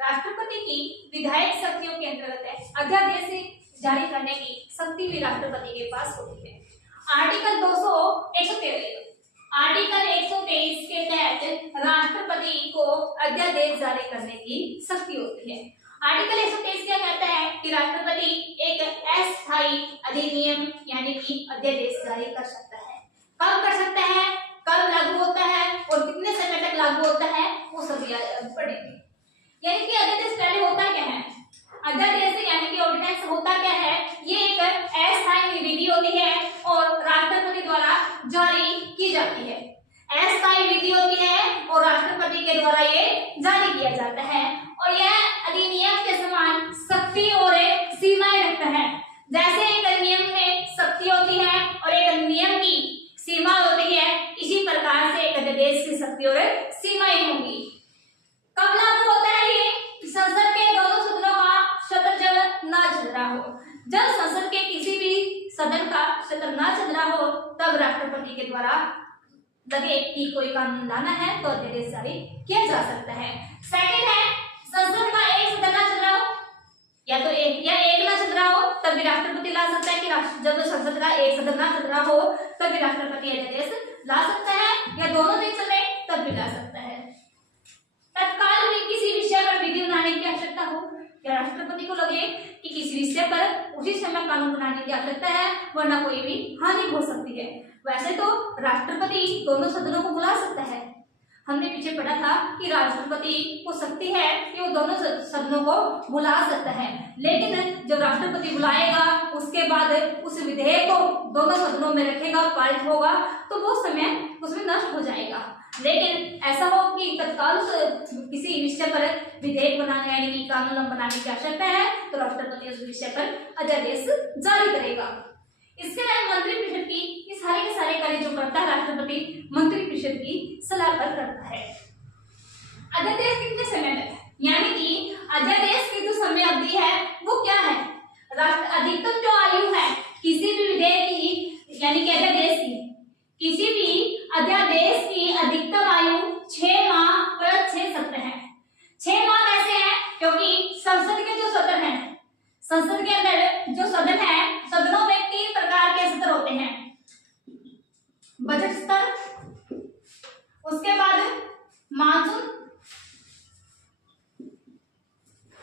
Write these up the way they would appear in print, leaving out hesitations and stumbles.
राष्ट्रपति की विधायक शक्तियों के अंतर्गत अध्यादेश जारी करने की शक्ति भी राष्ट्रपति के पास होती है। आर्टिकल 123 के तहत राष्ट्रपति को अध्यादेश जारी करने की शक्ति होती है। आर्टिकल 123 क्या कहता है कि राष्ट्रपति एक अस्थायी अधिनियम यानी कि अध्यादेश जारी कर सकता है। कब कर सकता है, कब लागू होता है और कितने समय तक लागू होता है, वो सभी पढ़ेंगे। यानी कि अध्यादेश पहले होता क्या है, अध्यादेश यानी कि ऑर्डिनेंस होता क्या है, ये एक अस्थायी विधि होती है और राष्ट्रपति द्वारा जारी की जाती है। अस्थायी विधि होती है और राष्ट्रपति के द्वारा ये जारी किया जाता है और यह अधिनियम के समान शक्ति और सीमाएं रखता है। जैसे एक अधिनियम में शक्ति होती है और एक अधिनियम की सीमा होती है, इसी प्रकार से एक अध्यादेश की शक्ति और सीमाएं होंगी। कब लागू होता है ये, संसद के दोनों सदनों का सत्र जब ना चल रहा हो। जब संसद के किसी भी सदन का सत्र ना चल रहा हो तब राष्ट्रपति के द्वारा लगे कि कोई कानून लाना है तो अध्यादेश जारी किया जा सकता है। सेकंड है, संसद का एक सदन ना चल रहा हो या तो एक ना चल रहा हो तब भी राष्ट्रपति ला सकता है कि जब संसद का एक सदन ना चल रहा हो तब भी राष्ट्रपति अध्यादेश ला सकता है, या दोनों नहीं चल रहे तब भी ला सकता है। तत्काल में किसी विषय पर विधि बनाने की आवश्यकता हो या राष्ट्रपति को लगे कि किसी विषय पर उसी समय कानून बनाने की आवश्यकता है वरना कोई भी हानि हो सकती है। वैसे तो राष्ट्रपति दोनों सदनों को बुला सकता है। हमने पीछे पढ़ा था कि राष्ट्रपति को शक्ति है कि वो दोनों सदनों को बुला सकता है, लेकिन जब राष्ट्रपति बुलाएगा उसके बाद उस विधेयक को दोनों सदनों में रखेगा, पारित होगा तो वो समय उसमें नष्ट हो जाएगा। लेकिन ऐसा हो कि तत्काल किसी विषय पर विधेयक बनाने यानी कि कानून बनाने की आवश्यकता है तो राष्ट्रपति उस विषय पर अध्यादेश जारी करेगा। इसके अलावा मंत्रिपरिषद की ये सारे के सारे कार्य जो करता है राष्ट्रपति मंत्रिपरिषद की सलाह पर करता है। अध्यादेश कितने समय तक, यानी कि अध्यादेश की जो समय अवधि है वो क्या है, अधिकतम जो आयु है किसी भी विधेयक की यानी कि अध्यादेश की, किसी भी अध्यादेश की अधिकतम आयु 6 माह पर 6 सत्र है। 6 माह कैसे है, क्योंकि संसद के जो सदन है, संसद के अंदर जो सदन है, सदनों में 3 प्रकार के सत्र होते हैं, बजट सत्र, उसके बाद मानसून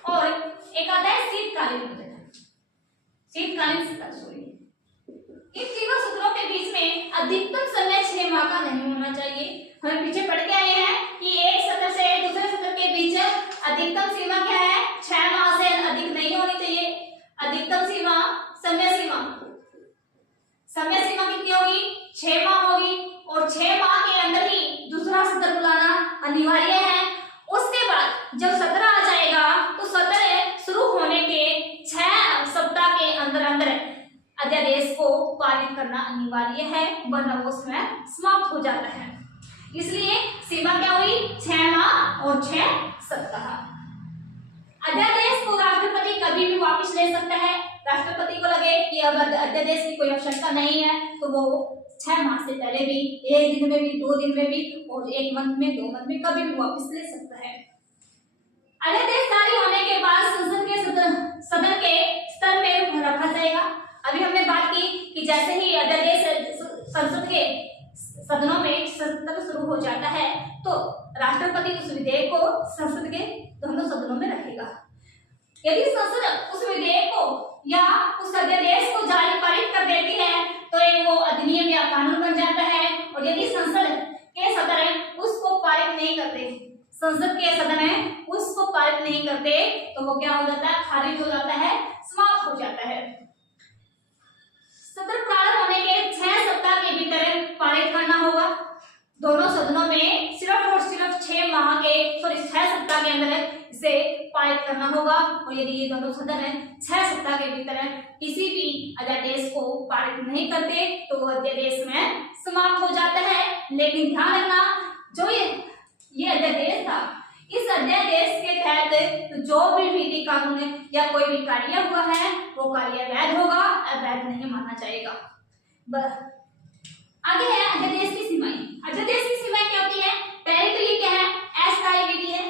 और एक आता है शीतकालीन बजट, शीतकालीन सत्र। इन तीनों सत्रों के बीच में अधिकतम समय 6 माह का नहीं होना चाहिए। हम पीछे पढ़ के आए हैं कि एक सत्र से दूसरे सत्र के बीच अधिकतम सीमा क्या है, 6 माह से अधिक नहीं होनी चाहिए। अधिकतम सीमा समय सीमा कितनी होगी, 6 माह होगी और 6 माह के अंदर ही दूसरा सत्र बुलाना अनिवार्य है। उसके बाद जब सत्र आ जाएगा तो सत्र शुरू होने के 6 सप्ताह के अंदर अंदर अध्यादेश को पारित करना अनिवार्य है, वरना वो समय समाप्त हो जाता है। इसलिए सीमा क्या हुई, 6 माह और 6 सप्ताह। अध्यादेश को राष्ट्रपति कभी भी वापस ले सकता है। राष्ट्रपति को लगे कि अब अध्यादेश की कोई आवश्यकता नहीं है तो वो 6 माह से पहले भी, 1 दिन में भी, 2 दिन में भी और 1 मंथ में, 2 मंथ में कभी भी वापस ले सकता है। अध्यादेश जारी होने के बाद संसद के सदन के स्तर में रखा जाएगा। अभी हमने बात की कि जैसे ही अध्यादेश संसद के सदनों में सत्र शुरू हो जाता है तो राष्ट्रपति उस विधेयक को संसद के दोनों सदनों में रखेगा। यदि संसद उस विधेयक को या उस अध्यादेश को जारी पारित कर देती है तो एक वो अधिनियम या कानून बन जाता है, और यदि संसद के सदन उसको पारित नहीं करते, संसद के सदन उसको पारित नहीं करते तो वो क्या हो जाता है, खारिज हो जाता है, समाप्त हो जाता है। सत्र प्रारंभ होने के 6 सप्ताह के भीतर पारित करना होगा। दोनों सदनों में सिर्फ और सिर्फ 6 माह के 6 सप्ताह के अंदर इसे पारित करना होगा, और यदि ये दोनों सदन 6 सप्ताह के भीतर किसी भी अध्यादेश को पारित नहीं करते तो वो अध्यादेश में समाप्त हो जाता है। लेकिन ध्यान रखना, जो ये अध्यादेश था, इस अध्यादेश के तहत जो भी विधि कानून या कोई भी कार्य हुआ है वो कार्य वैध होगा, अवैध नहीं माना जाएगा। आगे है अध्यादेश की सीमाएं। अध्यादेश की सीमाएं क्या होती है, पहले तो ये क्या है, अस्थायी विधि है,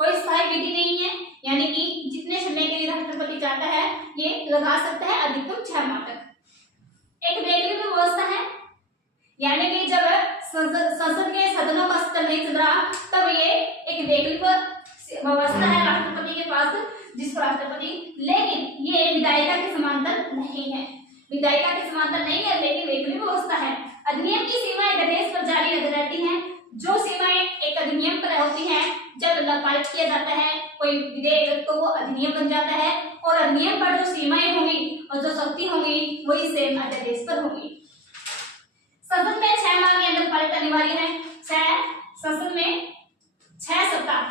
कोई स्थायी विधि नहीं है। जाता है ये लगा सकता है अधिकतम 6 माह तक। एक वैकल्पिक व्यवस्था है, यानी कि जब संसद के सदनों का सत्र नहीं चल रहा तब ये एक वैकल्पिक व्यवस्था है राष्ट्रपति के पास, जिसको राष्ट्रपति, लेकिन ये विधायिका के समांतर नहीं है, विधायिका के समांतर नहीं है, लेकिन वैकल्पिक व्यवस्था है। अधिनियम की सीमाएं अध्यादेश पर जारी रहती हैं। जो सीमाएं एक अधिनियम पर होती हैं, जब पारित किया जाता है कोई विधेयक तो वो अधिनियम बन जाता है, और अधिनियम पर जो सीमाएं होंगी और जो शक्ति होंगी वही सेम अध्यादेश पर होंगी। संसद में 6 माह के अंदर पारित अनिवार्य है। संसद में 6 सप्ताह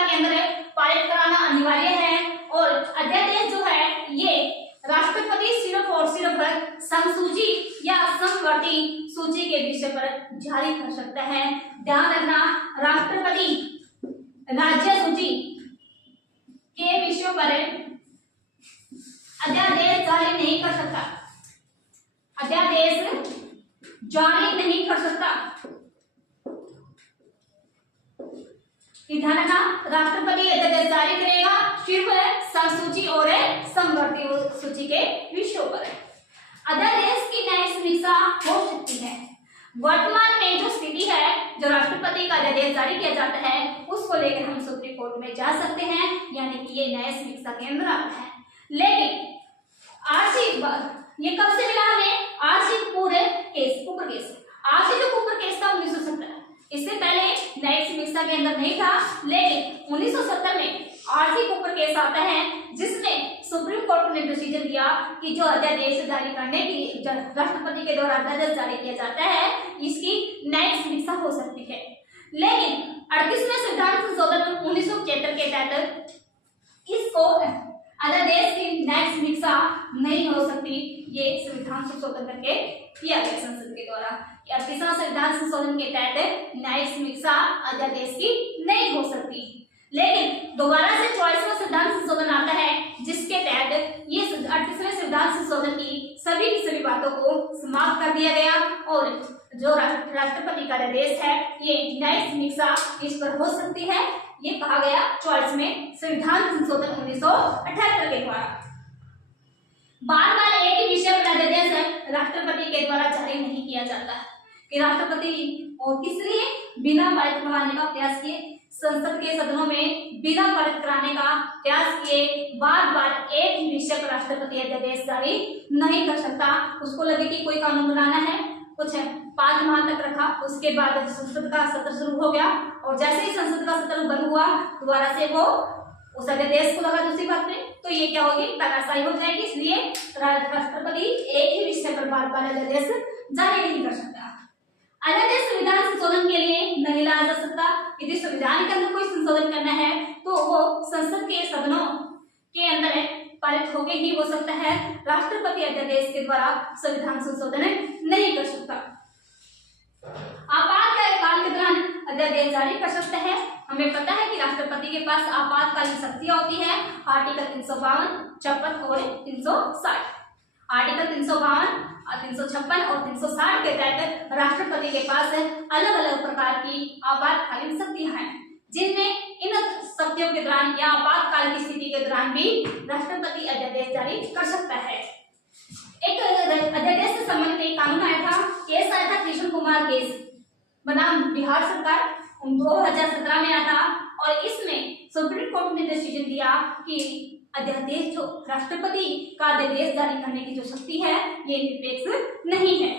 के अंदर पारित कराना अनिवार्य है, और अध्यादेश जो है ये राष्ट्रपति सिर्फ और सिर्फ समसूची या समवर्ती सूची के विषय पर जारी कर सकता है। ध्यान रखना, राष्ट्रपति राज्य सूची के विषयों पर अध्यादेश जारी नहीं कर सकता, अध्यादेश जारी नहीं कर सकता। ध्यान रखना, राष्ट्रपति अध्यादेश जारी करेगा सिर्फ समसूची और समवर्ती सूची के विषयों पर। अध्यादेश की न्यायिक समीक्षा हो सकती है। वर्तमान में जो स्थिति है, जो राष्ट्रपति का अध्यादेश जारी किया जाता है उसको लेकर हम सुप्रीम कोर्ट में जा सकते हैं, यानी कि ये न्यायिक समीक्षा के अंदर आता है। लेकिन ये कब से मिला हमें? RC Kapoor case. आरसी जो कपूर केस था 1970, इससे पहले न्यायिक समीक्षा के अंदर नहीं था, लेकिन 1970 में आरसी कपूर केस आता है, जिसमें सुप्रीम कोर्ट ने डिसीजन दिया कि जो अध्यादेश जारी करने की राष्ट्रपति के द्वारा अध्यादेश जारी किया जाता है इसकी न्यायिक समीक्षा हो सकती है। लेकिन 38वें संविधान संशोधन 1973 के तहत इसको अध्यादेश की न्यायिक समीक्षा नहीं हो सकती। ये संविधान संशोधन करके किया गया संसद के द्वारा। 38वां संविधान संशोधन के तहत न्यायिक समीक्षा अध्यादेश की नहीं हो सकती। लेकिन दोबारा से 44वां संविधान संशोधन आता है, जिसके तहत ये 38वें संविधान संशोधन की सभी बातों को समाप्त कर दिया गया, और जो राष्ट्रपति का आदेश है ये न्यायिक समीक्षा इस पर हो सकती है। ये कहा गया 44वें संविधान संशोधन 1978 के द्वारा। बार बार एक ही विषय पर अध्यादेश राष्ट्रपति के द्वारा जारी नहीं किया जाता कि राष्ट्रपति और किस लिए बिना पारित करवाने का प्रयास किए, संसद के सदनों में बिना पारित कराने का प्रयास किए, बार बार एक ही विषय पर राष्ट्रपति अध्यादेश जारी नहीं कर सकता। उसको लगे कि कोई कानून बनाना है, कुछ 5 माह तक रखा, उसके बाद संसद का सत्र शुरू हो गया, और जैसे ही संसद का सत्र बंद हुआ दोबारा से वो उस अध्यादेश को लगा दूसरी बात में, तो ये क्या होगी, तानाशाही हो जाएगी। इसलिए राष्ट्रपति एक ही विषय पर बार बार अध्यादेश जारी नहीं कर सकता। अध्यादेश संविधान संशोधन के लिए नहीं लाया जा सकता। यदि संविधान के अंदर कोई संशोधन करना है तो वो संसद के सदनों के अंदर पारित होके ही हो सकता है। राष्ट्रपति अध्यादेश के द्वारा संविधान संशोधन नहीं कर सकता। आपातकाल के दौरान अध्यादेश जारी कर सकता है। हमें पता है कि राष्ट्रपति के पास आपातकालीन शक्तियां होती है, आर्टिकल 352, 56 और 360। आर्टिकल 352, 356 और 360 के तहत राष्ट्रपति के पास अलग अलग प्रकार की आपातकालीन शक्तियां हैं, जिनमें इन शक्तियों के दौरान या आपातकाल की स्थिति के दौरान भी राष्ट्रपति अध्यादेश जारी कर सकता है। एक अध्यादेश से संबंधित एक कानून आया था, केस आया था कृष्ण कुमार केस बनाम बिहार सरकार, 2017 में आया था, और इसमें सुप्रीम कोर्ट ने डिसीजन दिया कि अध्यादेश जो राष्ट्रपति का अध्यादेश जारी करने की जो शक्ति है ये निरपेक्ष नहीं है।